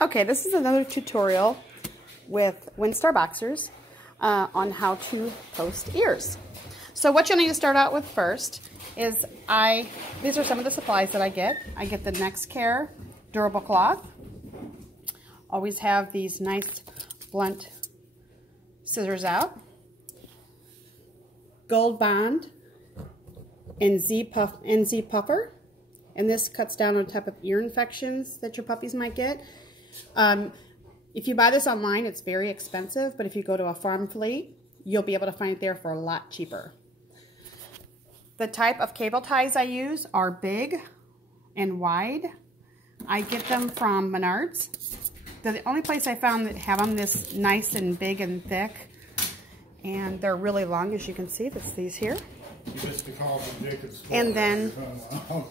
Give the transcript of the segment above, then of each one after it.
Okay, this is another tutorial with Winstar Boxers on how to post ears. So what you'll need to start out with first is these are some of the supplies that I get. I get the Next Care durable cloth. Always have these nice blunt scissors out. Gold Bond and Z Puffer. And this cuts down on type of ear infections that your puppies might get. If you buy this online, it's very expensive, but if you go to a farm fleet, you'll be able to find it there for a lot cheaper. The type of cable ties I use are big and wide. I get them from Menards. They're the only place I found that have them this nice and big and thick. And they're really long, as you can see. That's these here. And then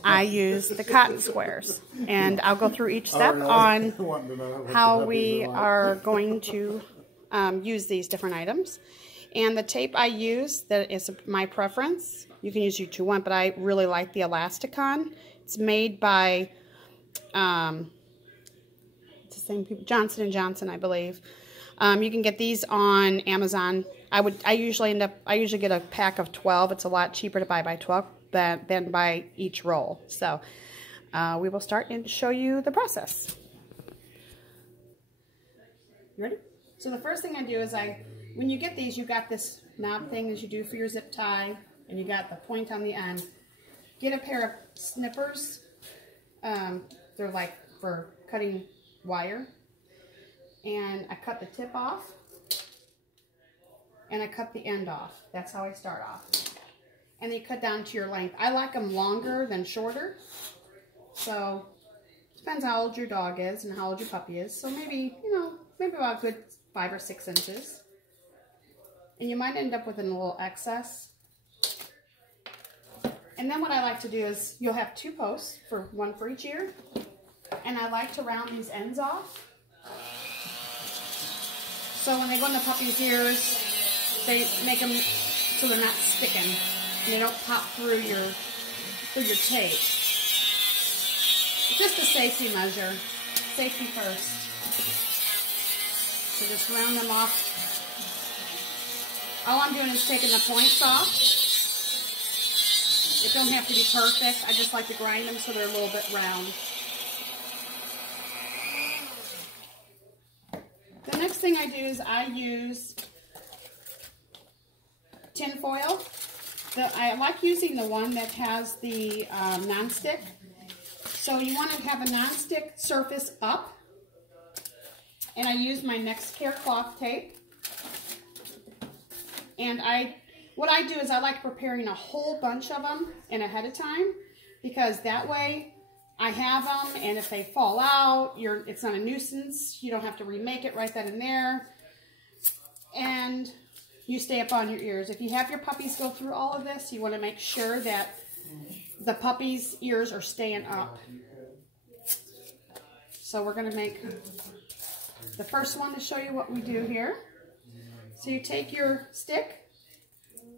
I use the cotton squares, and I'll go through each step on how we are going to use these different items. And the tape I use, that is my preference. You can use what you want, but I really like the Elasticon. It's made by it's the same people, Johnson & Johnson, I believe. You can get these on Amazon. I usually get a pack of 12. It's a lot cheaper to buy by 12 than by each roll. So we will start and show you the process. You ready? So the first thing I do is when you get these, you got this knob thing as you do for your zip tie, and you got the point on the end. Get a pair of snippers. They're like for cutting wire. And I cut the tip off, and I cut the end off. That's how I start off. And then you cut down to your length. I like them longer than shorter. So, depends how old your dog is and how old your puppy is. So maybe about a good 5 or 6 inches. And you might end up with a little excess. And then what I like to do is, you'll have 2 posts, one for each ear. And I like to round these ends off. So when they go in the puppy's ears, they make them so they're not sticking and they don't pop through your tape. It's just a safety measure. Safety first. So just round them off. All I'm doing is taking the points off. They don't have to be perfect. I just like to grind them so they're a little bit round. The next thing I do is I use tin foil. I like using the one that has the non-stick. So you want to have a non-stick surface up. And I use my Next Care cloth tape. And what I do is I like preparing a whole bunch of them ahead of time, because that way I have them, and if they fall out, it's not a nuisance. You don't have to remake it right then and there. And you stay up on your ears. If you have your puppies go through all of this, you want to make sure that the puppy's ears are staying up. So we're going to make the first one to show you what we do here. So you take your stick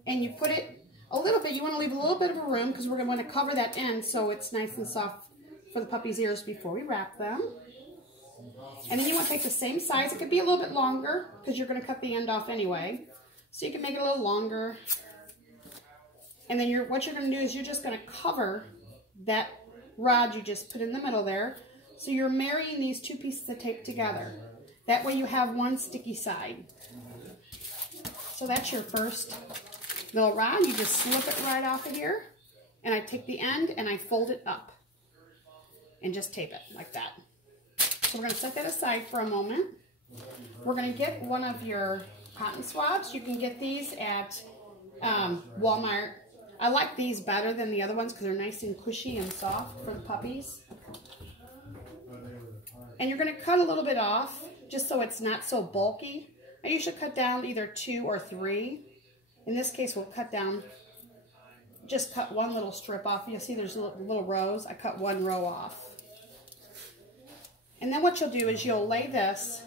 and you put it a little bit. You want to leave a little bit of a room, because we're going to want to cover that end so it's nice and soft for the puppy's ears before we wrap them. And then you want to take the same size. It could be a little bit longer because you're going to cut the end off anyway. So you can make it a little longer. And then what you're going to do is you're just going to cover that rod you just put in the middle there. So you're marrying these 2 pieces of tape together. That way you have one sticky side. So that's your first little rod. You just slip it right off of here. And I take the end and I fold it up. And just tape it like that. So we're going to set that aside for a moment. We're going to get one of your cotton swabs. You can get these at Walmart. I like these better than the other ones because they're nice and cushy and soft for the puppies. And you're going to cut a little bit off just so it's not so bulky. I usually cut down either 2 or 3. In this case, we'll just cut one little strip off. You'll see there's little rows. I cut 1 row off. And then what you'll do is you'll lay this,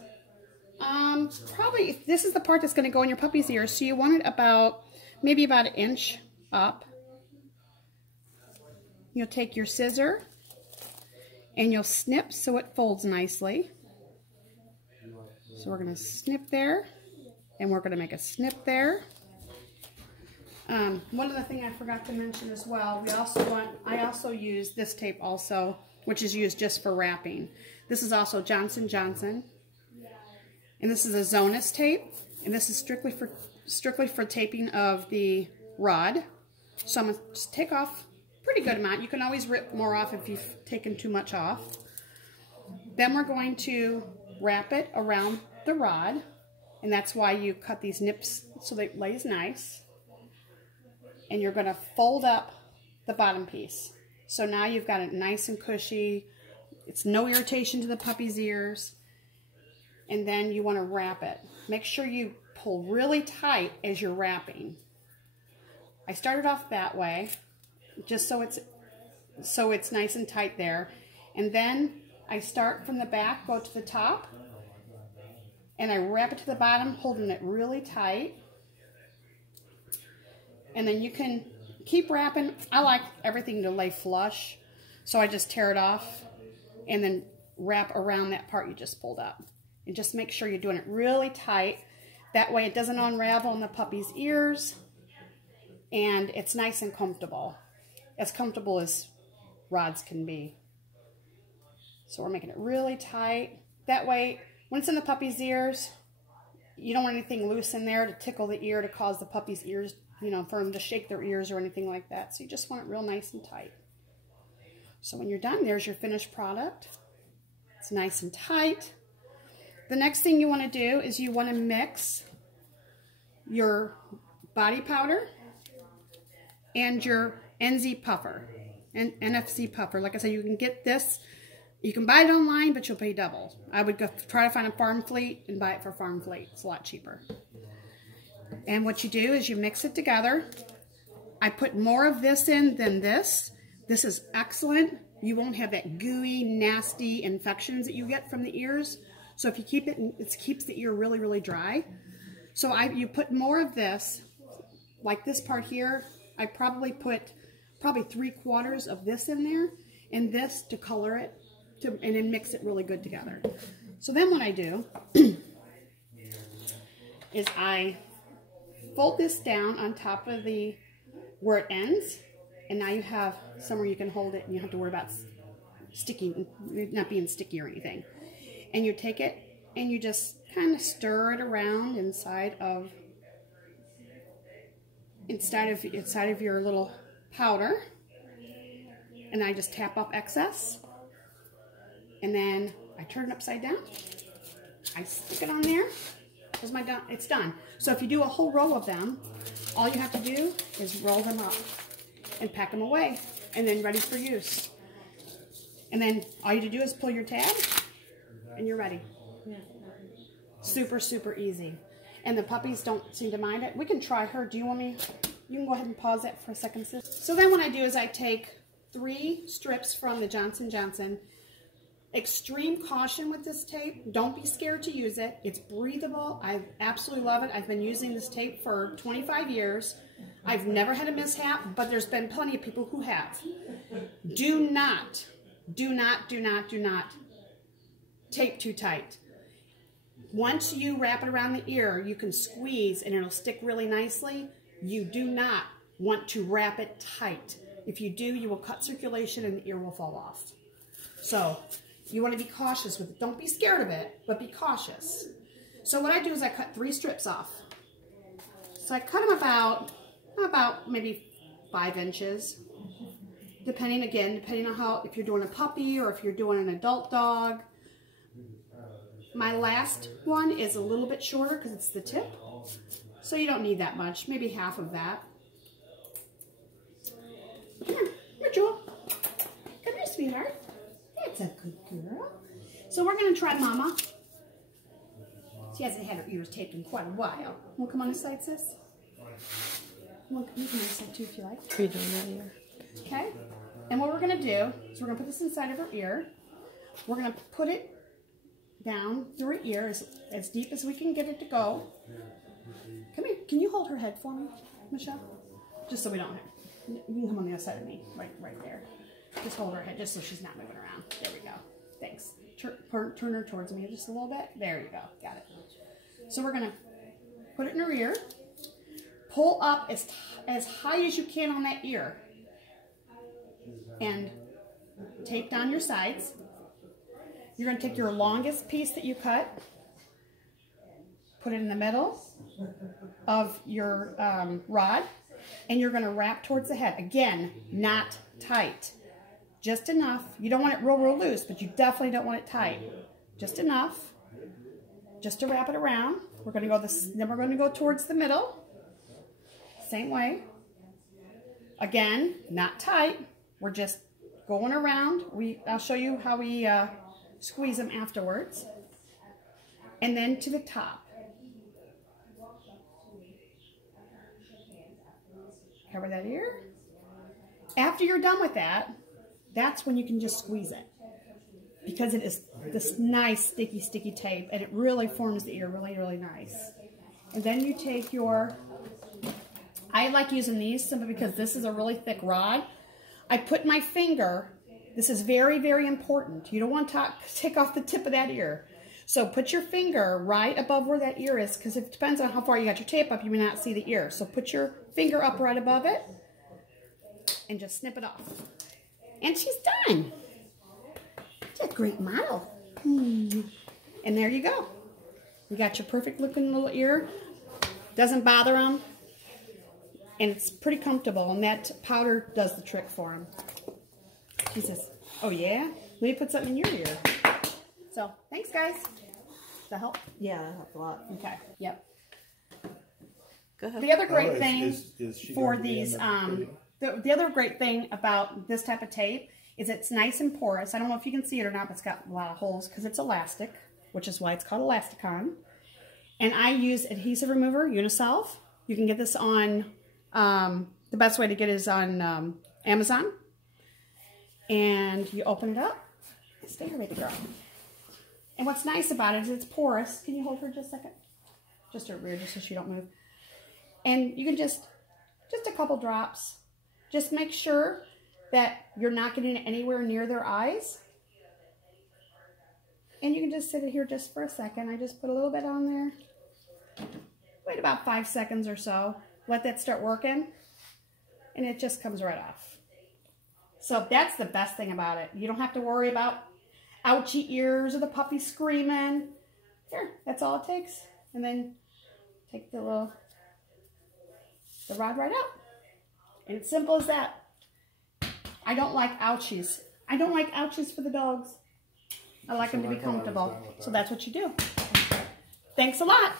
this is the part that's going to go in your puppy's ears, so you want it maybe about 1 inch up. You'll take your scissor and you'll snip so it folds nicely. So we're going to snip there, and we're going to make a snip there. One other thing I forgot to mention as well, I also use this tape also, which is used just for wrapping. This is also Johnson & Johnson, and this is a Zonus tape, and this is strictly for taping of the rod. So I'm going to just take off a pretty good amount. You can always rip more off if you've taken too much off. Then we're going to wrap it around the rod, and that's why you cut these nips so that it lays nice. And you're going to fold up the bottom piece. So now you've got it nice and cushy. It's no irritation to the puppy's ears. And then you want to wrap it. Make sure you pull really tight as you're wrapping. I started off that way, just so it's nice and tight there. And then I start from the back, go to the top, and I wrap it to the bottom, holding it really tight. And then you can keep wrapping. I like everything to lay flush, so I just tear it off and then wrap around that part you just pulled up. And just make sure you're doing it really tight. That way it doesn't unravel in the puppy's ears, and it's nice and comfortable. As comfortable as rods can be. So we're making it really tight. That way, when it's in the puppy's ears, you don't want anything loose in there to tickle the ear to cause the puppy's ears, you know, for them to shake their ears or anything like that. So you just want it real nice and tight. So when you're done, there's your finished product. It's nice and tight. The next thing you want to do is you want to mix your body powder and your NZ puffer, and NFC puffer. Like I said, you can get this, you can buy it online, but you'll pay double. I would go try to find a farm fleet and buy it for farm fleet. It's a lot cheaper. And what you do is you mix it together. I put more of this in than this. This is excellent. You won't have that gooey, nasty infections that you get from the ears. So if you keep it, it keeps the ear really, really dry. So you put more of this, like this part here. I probably put 3/4 of this in there, and this to color it, and then mix it really good together. So then what I do is I fold this down on top of where it ends, and now you have somewhere you can hold it, and you don't have to worry about not being sticky or anything. And you take it and you just kind of stir it around inside of your little powder, and I just tap off excess, and then I turn it upside down. I stick it on there. It's done. So if you do a whole row of them, all you have to do is roll them up and pack them away, and then ready for use. And then all you have to do is pull your tab, and you're ready. Yeah. Super, super easy. And the puppies don't seem to mind it. We can try her. Do you want me? You can go ahead and pause that for a second, sis. So then what I do is I take 3 strips from the Johnson & Johnson. Extreme caution with this tape. Don't be scared to use it. It's breathable. I absolutely love it. I've been using this tape for 25 years. I've never had a mishap, but there's been plenty of people who have. Do not tape too tight. Once you wrap it around the ear, you can squeeze and it'll stick really nicely. You do not want to wrap it tight. If you do, you will cut circulation and the ear will fall off. So you want to be cautious with it. Don't be scared of it, but be cautious. So what I do is I cut 3 strips off. So I cut them about maybe 5 inches. Depending on how, if you're doing a puppy or if you're doing an adult dog. My last one is a little bit shorter because it's the tip. So you don't need that much, maybe half of that. Come here, Jewel. Come here, sweetheart. That's a good girl. So we're going to try Mama. She hasn't had her ears taped in quite a while. Want to come on this side, sis? You can come on this side too if you like. You're doing that ear. Okay. And what we're going to do is we're going to put this inside of her ear. We're going to put it down through her ear as deep as we can get it to go. Come here. Can you hold her head for me, Michelle? Just so we don't have... You can come on the other side of me, right there. Just hold her head, just so she's not moving around. There we go. Thanks. turn her towards me just a little bit. There you go. Got it. So we're going to put it in her ear. Pull up as high as you can on that ear. And tape down your sides. You're going to take your longest piece that you cut, put it in the middle of your rod, and you're going to wrap towards the head. Again, not tight. Just enough. You don't want it real, real loose, but you definitely don't want it tight. Just enough, just to wrap it around. We're going to go then we're going to go towards the middle. Same way. Again, not tight. We're just going around. I'll show you how we squeeze them afterwards. And then to the top. Cover that ear. After you're done with that, that's when you can just squeeze it. Because it is this nice sticky tape, and it really forms the ear really, really nice. And then you take your, I like using these simply because this is a really thick rod. I put my finger, this is very, very important. You don't want to take off the tip of that ear. So put your finger right above where that ear is, because it depends on how far you got your tape up, you may not see the ear. So put your finger up right above it and just snip it off. And she's done. She's a great model. And there you go. You got your perfect looking little ear. Doesn't bother them. And it's pretty comfortable, and that powder does the trick for him. She says, oh yeah? Let me put something in your ear. So, thanks guys. Does that help? Yeah, that helped a lot. Okay, yep. Go ahead. The other great thing is she for going to be these, in the video? the other great thing about this type of tape is it's nice and porous. I don't know if you can see it or not, but it's got a lot of holes because it's elastic, which is why it's called Elasticon. And I use adhesive remover, Unisolve. You can get this on... the best way to get it is on Amazon. And you open it up. Stay here, baby girl. And what's nice about it is it's porous. Can you hold her just a second? Just her rear, just so she don't move. And you can just a couple drops. Just make sure that you're not getting it anywhere near their eyes. And you can just sit it here just for a second. I just put a little bit on there. Wait about 5 seconds or so. Let that start working, and it just comes right off. So that's the best thing about it. You don't have to worry about ouchy ears or the puppy screaming. Here, that's all it takes. And then take the rod right out. And it's simple as that. I don't like ouchies. I don't like ouchies for the dogs. I like them to be comfortable. So that's what you do. Thanks a lot.